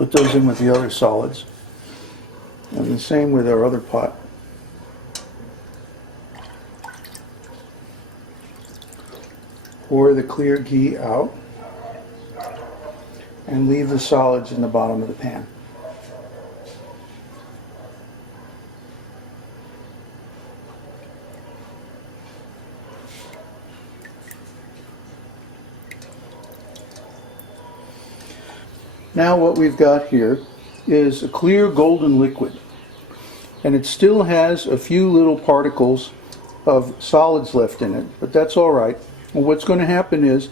put those in with the other solids. And the same with our other pot. Pour the clear ghee out and leave the solids in the bottom of the pan. Now what we've got here is a clear golden liquid, and it still has a few little particles of solids left in it, but that's all right. And what's going to happen is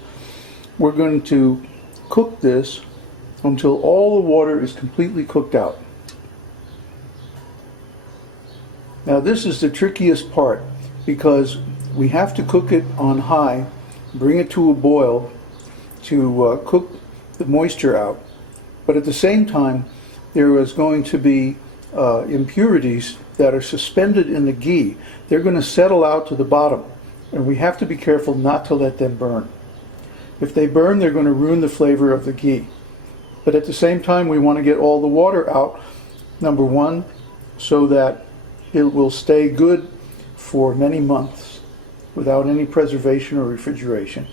we're going to cook this until all the water is completely cooked out. Now this is the trickiest part, because we have to cook it on high, bring it to a boil to cook the moisture out. But at the same time, there is going to be impurities that are suspended in the ghee. They're going to settle out to the bottom, and we have to be careful not to let them burn. If they burn, they're going to ruin the flavor of the ghee. But at the same time, we want to get all the water out, number one, so that it will stay good for many months without any preservation or refrigeration.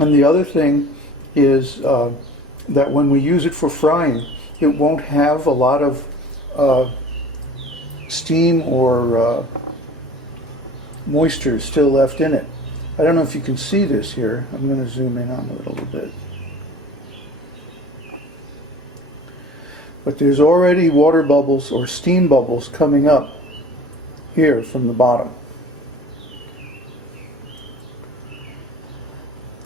And the other thing is that when we use it for frying, it won't have a lot of steam or moisture still left in it. I don't know if you can see this here. I'm going to zoom in on it a little bit. But there's already water bubbles or steam bubbles coming up here from the bottom.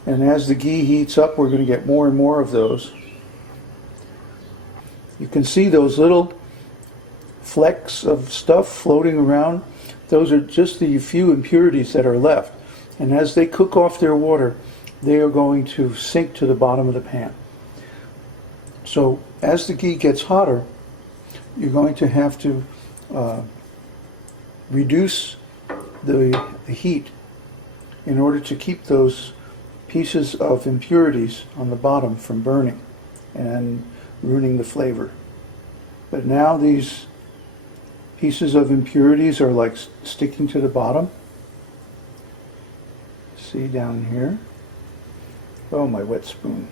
And as the ghee heats up, we're going to get more and more of those. You can see those little flecks of stuff floating around. Those are just the few impurities that are left. And as they cook off their water, they are going to sink to the bottom of the pan. So as the ghee gets hotter, you're going to have to reduce the heat in order to keep those pieces of impurities on the bottom from burning and ruining the flavor. But now these pieces of impurities are like sticking to the bottom. See down here? Oh, my wet spoon.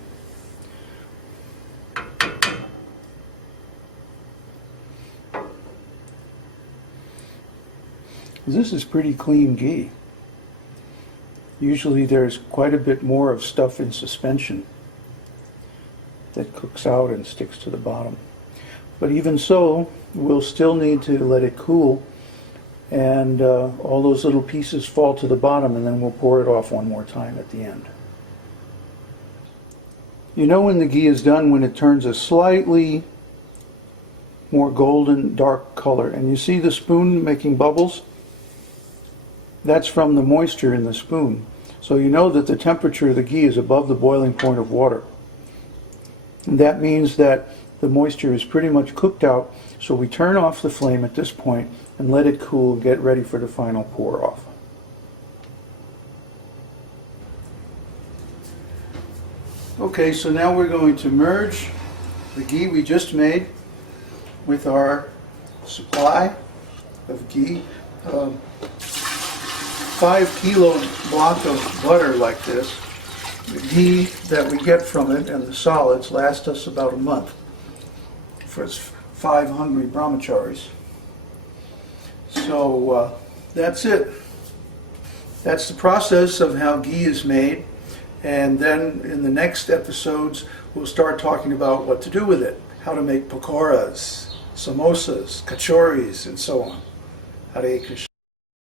This is pretty clean ghee. Usually there's quite a bit more of stuff in suspension that cooks out and sticks to the bottom. But even so, we'll still need to let it cool, and all those little pieces fall to the bottom, and then we'll pour it off one more time at the end. You know when the ghee is done when it turns a slightly more golden dark color, and you see the spoon making bubbles? That's from the moisture in the spoon. So you know that the temperature of the ghee is above the boiling point of water. And that means that the moisture is pretty much cooked out, so we turn off the flame at this point and let it cool and get ready for the final pour off. Okay, so now we're going to merge the ghee we just made with our supply of ghee. 5 kilo block of butter like this. The ghee that we get from it and the solids last us about a month for 5 hungry brahmacharis. So that's it. That's the process of how ghee is made, and then in the next episodes we'll start talking about what to do with it, how to make pakoras, samosas, kachoris, and so on. Hare Krishna.